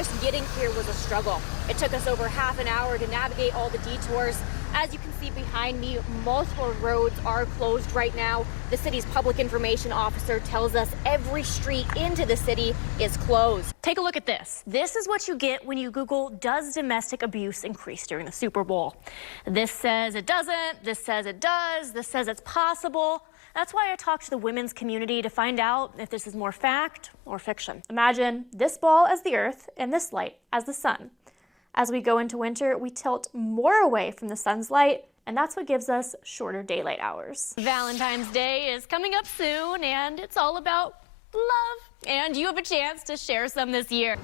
just getting here was a struggle. It took us over half an hour to navigate all the detours. As you can see behind me, multiple roads are closed right now. The city's public information officer tells us every street into the city is closed. Take a look at this. This is what you get when you Google, does domestic abuse increase during the Super Bowl? This says it doesn't, this says it does, this says it's possible. That's why I talked to the women's community to find out if this is more fact or fiction. Imagine this ball as the earth and this light as the sun. As we go into winter, we tilt more away from the sun's light, and that's what gives us shorter daylight hours. Valentine's Day is coming up soon, and it's all about love. And you have a chance to share some this year.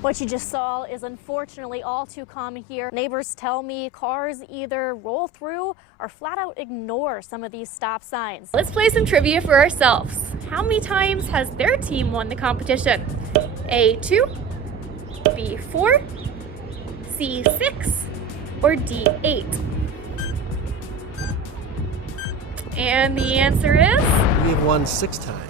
What you just saw is unfortunately all too common here. Neighbors tell me cars either roll through or flat out ignore some of these stop signs. Let's play some trivia for ourselves. How many times has their team won the competition? A2, B4, C6, or D8? And the answer is? We've won 6 times.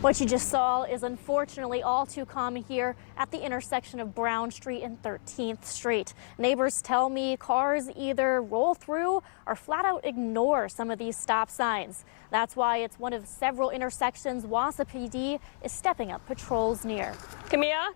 What you just saw is unfortunately all too common here at the intersection of Brown Street and 13th Street. Neighbors tell me cars either roll through or flat out ignore some of these stop signs. That's why it's one of several intersections Wausau PD is stepping up patrols near. Camilla,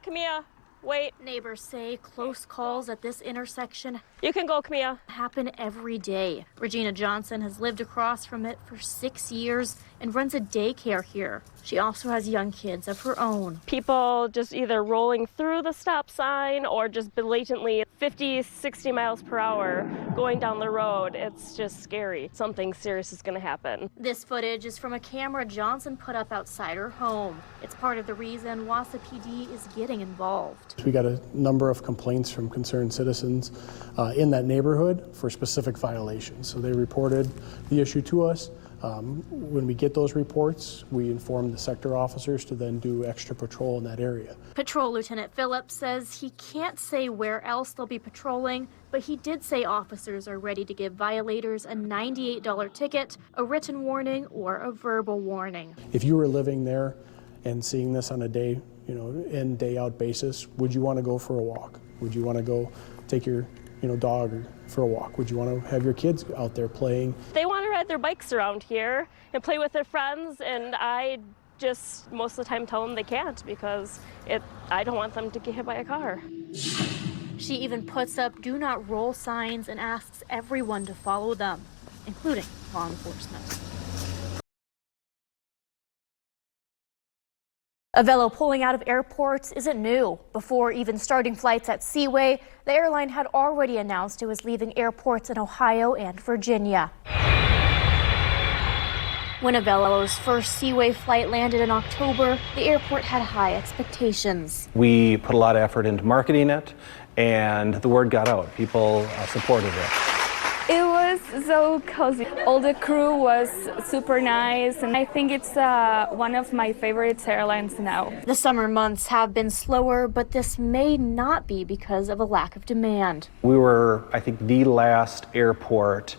wait. Neighbors say close calls at this intersection You can go, Camilla. happen every day. Regina Johnson has lived across from it for 6 years and runs a daycare here. She also has young kids of her own. People just either rolling through the stop sign or just blatantly 50, 60 miles per hour going down the road. It's just scary. Something serious is going to happen. This footage is from a camera Johnson put up outside her home. It's part of the reason Wausau PD is getting involved. We got a number of complaints from concerned citizens in that neighborhood for specific violations. So they reported the issue to us. When we get those reports, we inform the sector officers to then do extra patrol in that area. Patrol Lieutenant Phillips says he can't say where else they'll be patrolling, but he did say officers are ready to give violators a $98 ticket, a written warning, or a verbal warning. If you were living there and seeing this on a day, in day out basis, would you want to go for a walk? Would you want to go take your dog for a walk? Would you want to have your kids out there playing? They want to ride their bikes around here and play with their friends, and I just most of the time tell them they can't because I don't want them to get hit by a car. She even puts up do not roll signs and asks everyone to follow them, including law enforcement. Avelo pulling out of airports isn't new. Before even starting flights at Seaway, the airline had already announced it was leaving airports in Ohio and Virginia. When Avelo's first Seaway flight landed in October, the airport had high expectations. We put a lot of effort into marketing it, and the word got out. People supported it. It was so cozy. All the crew was super nice, and I think it's one of my favorite airlines now. The summer months have been slower, but this may not be because of a lack of demand. We were, I think, the last airport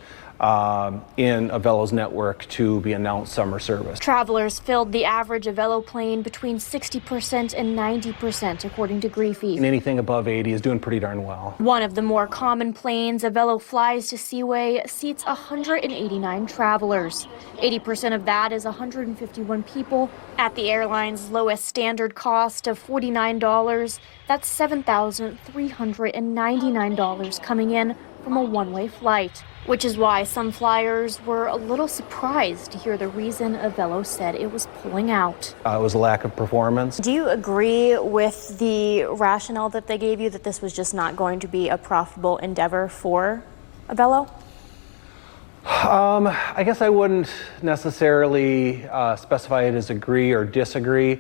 in Avelo's network to be announced summer service. Travelers filled the average Avelo plane between 60% and 90%, according to Griefy. And anything above 80 is doing pretty darn well. One of the more common planes Avelo flies to Seaway seats 189 travelers. 80% of that is 151 people. At the airline's lowest standard cost of $49, that's $7,399 coming in from a one-way flight, which is why some flyers were a little surprised to hear the reason Avelo said it was pulling out. It was a lack of performance. Do you agree with the rationale that they gave you that this was just not going to be a profitable endeavor for Avelo? I guess I wouldn't necessarily specify it as agree or disagree.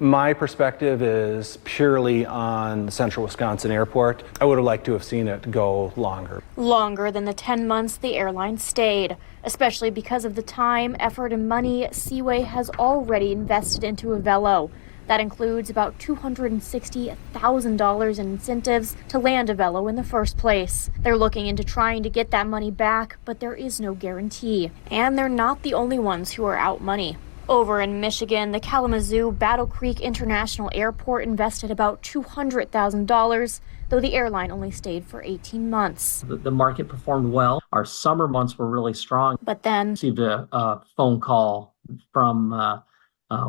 My perspective is purely on the Central Wisconsin Airport. I would have liked to have seen it go longer. Longer than the 10 months the airline stayed, especially because of the time, effort, and money Seaway has already invested into Avelo. That includes about $260,000 in incentives to land a Velo in the first place. They're looking into trying to get that money back, but there is no guarantee. And they're not the only ones who are out money. Over in Michigan, the Kalamazoo Battle Creek International Airport invested about $200,000, though the airline only stayed for 18 months. The market performed well. Our summer months were really strong. But then Received a phone call from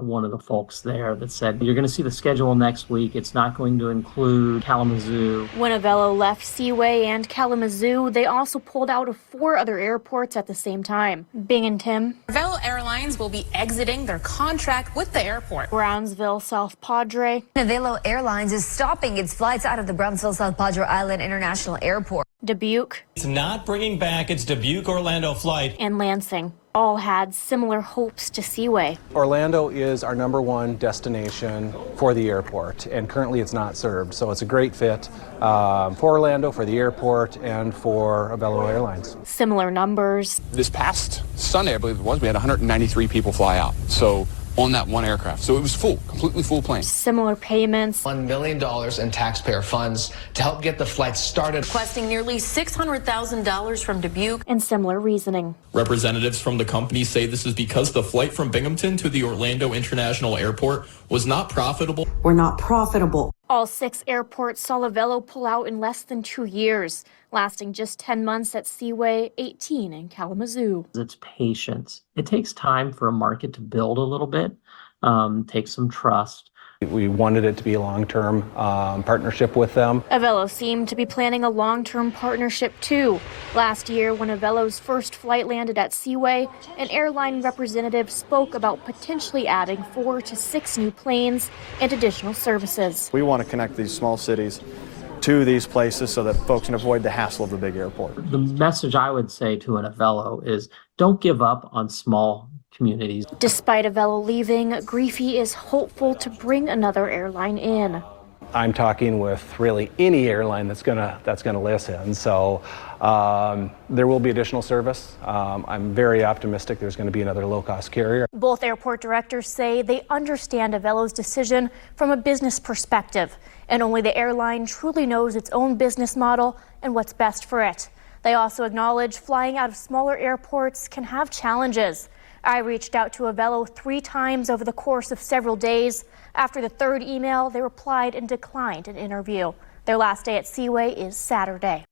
one of the folks there that said, you're going to see the schedule next week. It's not going to include Kalamazoo. when a Velo left Seaway and Kalamazoo, they also pulled out of 4 other airports at the same time. Bing and Tim. Velo Airlines will be exiting their contract with the airport. Brownsville, South Padre. Velo Airlines is stopping its flights out of the Brownsville South Padre Island International Airport. Dubuque. It's not bringing back its Dubuque-Orlando flight. And Lansing. All had similar hopes to Seaway. Orlando is our #1 destination for the airport, and currently it's not served. So it's a great fit for Orlando, for the airport, and for Velo Airlines. Similar numbers. This past Sunday, I believe it was, we had 193 people fly out. So on that one aircraft. So it was full, completely full plane. Similar payments. $1 million in taxpayer funds to help get the flight started. Requesting nearly $600,000 from Dubuque. And similar reasoning. Representatives from the company say this is because the flight from Binghamton to the Orlando International Airport was not profitable. We're not profitable. All 6 airports saw a Velo pull out in less than 2 years, lasting just 10 months at Seaway, 18 in Kalamazoo. It's patience. It takes time for a market to build a little bit, takes some trust. We wanted it to be a long-term partnership with them. Velo seemed to be planning a long-term partnership too. Last year, when Velo's first flight landed at Seaway, an airline representative spoke about potentially adding 4 to 6 new planes and additional services. We want to connect these small cities to these places so that folks can avoid the hassle of the big airport. The message I would say to an Velo is don't give up on small communities. Despite Velo leaving, Griefy is hopeful to bring another airline in. I'm talking with really any airline that's gonna listen. So there will be additional service. I'm very optimistic there's going to be another low-cost carrier. Both airport directors say they understand Velo's decision from a business perspective, and only the airline truly knows its own business model and what's best for it. They also acknowledge flying out of smaller airports can have challenges. I reached out to Velo 3 times over the course of several days. After the 3rd email, they replied and declined an interview. Their last day at Seaway is Saturday.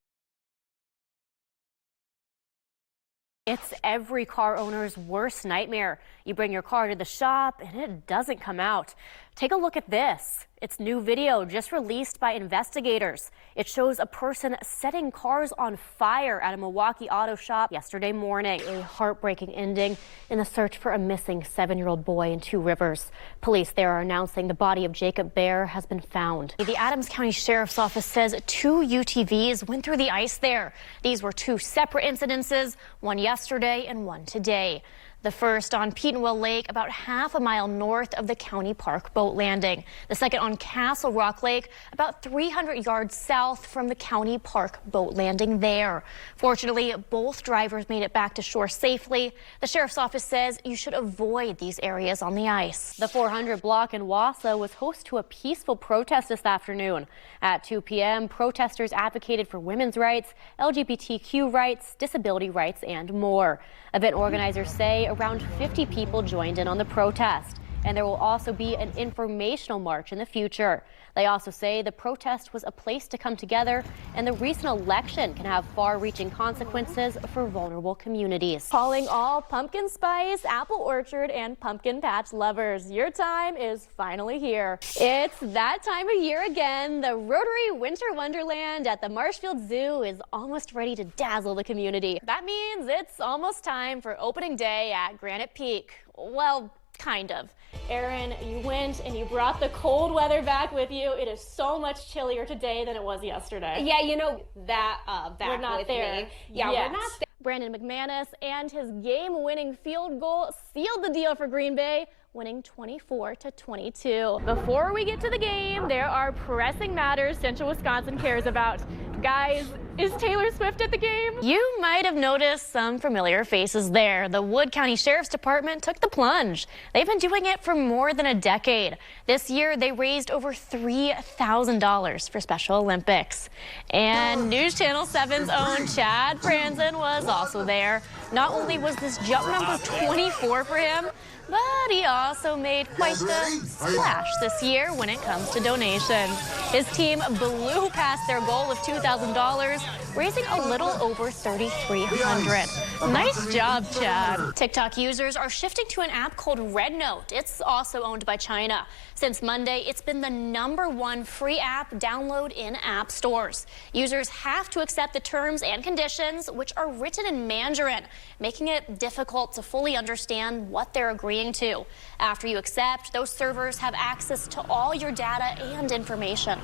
It's every car owner's worst nightmare. You bring your car to the shop and it doesn't come out. Take a look at this. It's new video just released by investigators. It shows a person setting cars on fire at a Milwaukee auto shop yesterday morning. A heartbreaking ending in the search for a missing 7-year-old boy in 2 Rivers. Police there are announcing the body of Jacob Bear has been found. The Adams County Sheriff's Office says 2 UTVs went through the ice there. These were 2 separate incidences, one yesterday and one today. The first on Petenwell Lake, about half a mile north of the County Park boat landing. The second on Castle Rock Lake, about 300 yards south from the County Park boat landing there. Fortunately, both drivers made it back to shore safely. The Sheriff's Office says you should avoid these areas on the ice. The 400 block in Wausau was host to a peaceful protest this afternoon. At 2 p.m., protesters advocated for women's rights, LGBTQ rights, disability rights, and more. Event organizers say around 50 people joined in on the protest, and there will also be an informational march in the future. They also say the protest was a place to come together, and the recent election can have far-reaching consequences for vulnerable communities. Calling all pumpkin spice, apple orchard, and pumpkin patch lovers, your time is finally here. It's that time of year again. The Rotary Winter Wonderland at the Marshfield Zoo is almost ready to dazzle the community. That means it's almost time for opening day at Granite Peak. Well, kind of. Aaron, you went and you brought the cold weather back with you. It is so much chillier today than it was yesterday. Yeah, you know, that back we're not with there. me. Yeah, yet. we're not there. Brandon McManus and his game-winning field goal sealed the deal for Green Bay, winning 24-22. Before we get to the game, there are pressing matters Central Wisconsin cares about. Guys, Is Taylor Swift at the game? You might have noticed some familiar faces there. The Wood County Sheriff's Department took the plunge. They've been doing it for more than a decade. This year, they raised over $3,000 for Special Olympics. And News Channel 7's own Chad Franzen was also there. Not only was this jump number 24 for him, but he also made quite the splash this year when it comes to donations. His team blew past their goal of $2,000, raising a little over $3,300. Nice job, Chad. TikTok users are shifting to an app called Red Note. It's also owned by China. Since Monday, it's been the #1 free app download in app stores. Users have to accept the terms and conditions, which are written in Mandarin, making it difficult to fully understand what they're agreeing to. After you accept, those servers have access to all your data and information.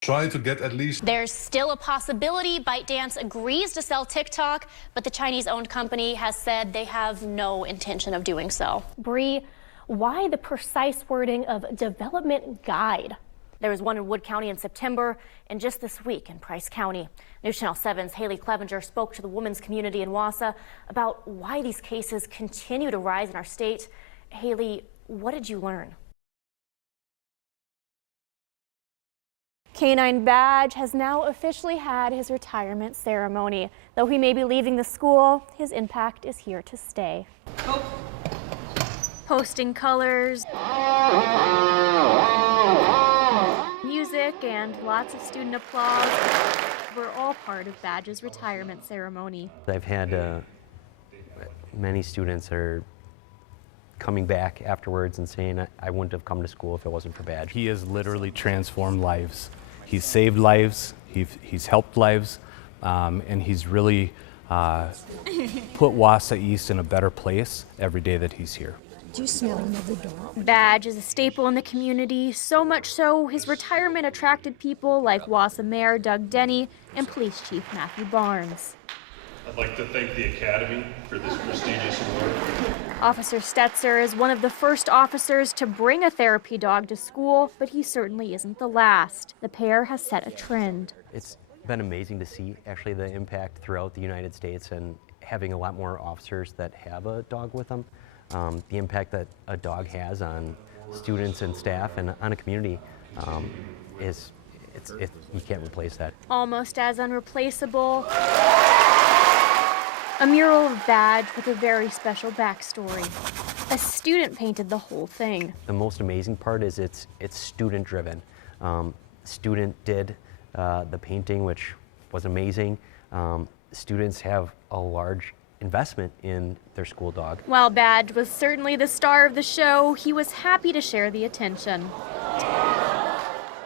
Try to get at least. There's still a possibility ByteDance agrees to sell TikTok, but the Chinese-owned company has said they have no intention of doing so. Bree, why the precise wording of development guide? There was one in Wood County in September, and just this week in Price County. News Channel 7's Haley Clevenger spoke to the women's community in Wausau about why these cases continue to rise in our state. Haley, what did you learn? Canine Badge has now officially had his retirement ceremony. Though he may be leaving the school, his impact is here to stay. Posting colors, music, and lots of student applause were all part of Badge's retirement ceremony. I've had many students are coming back afterwards and saying, I wouldn't have come to school if it wasn't for Badge. He has literally transformed lives. He's saved lives, he's helped lives, and he's really put Wausau East in a better place every day that he's here. Do you smell him every day? Badge is a staple in the community, so much so his retirement attracted people like Wausau Mayor Doug Denny and Police Chief Matthew Barnes. I'd like to thank the Academy for this prestigious award. Officer Stetzer is one of the first officers to bring a therapy dog to school, but he certainly isn't the last. The pair has set a trend. It's been amazing to see actually the impact throughout the United States and having a lot more officers that have a dog with them. The impact that a dog has on students and staff and on a community you can't replace that. Almost as unreplaceable, a mural of Badge with a very special backstory. A student painted the whole thing. The most amazing part is it's student driven. Student did the painting, which was amazing. Students have a large investment in their school dog. While Badge was certainly the star of the show, he was happy to share the attention.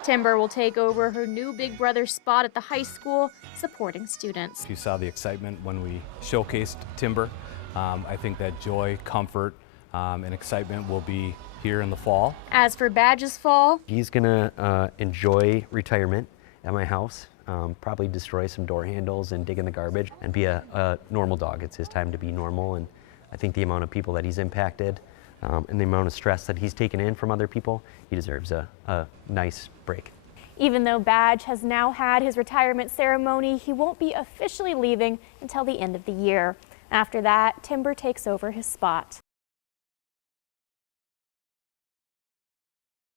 Timber will take over her new big brother spot at the high school, supporting students. You saw the excitement when we showcased Timber. I think that joy, comfort, and excitement will be here in the fall. As for Badge's fall, he's gonna enjoy retirement at my house. Probably destroy some door handles and dig in the garbage and be a normal dog. It's his time to be normal, and I think the amount of people that he's impacted and the amount of stress that he's taken in from other people, he deserves a nice break. Even though Badge has now had his retirement ceremony, he won't be officially leaving until the end of the year. After that, Timber takes over his spot.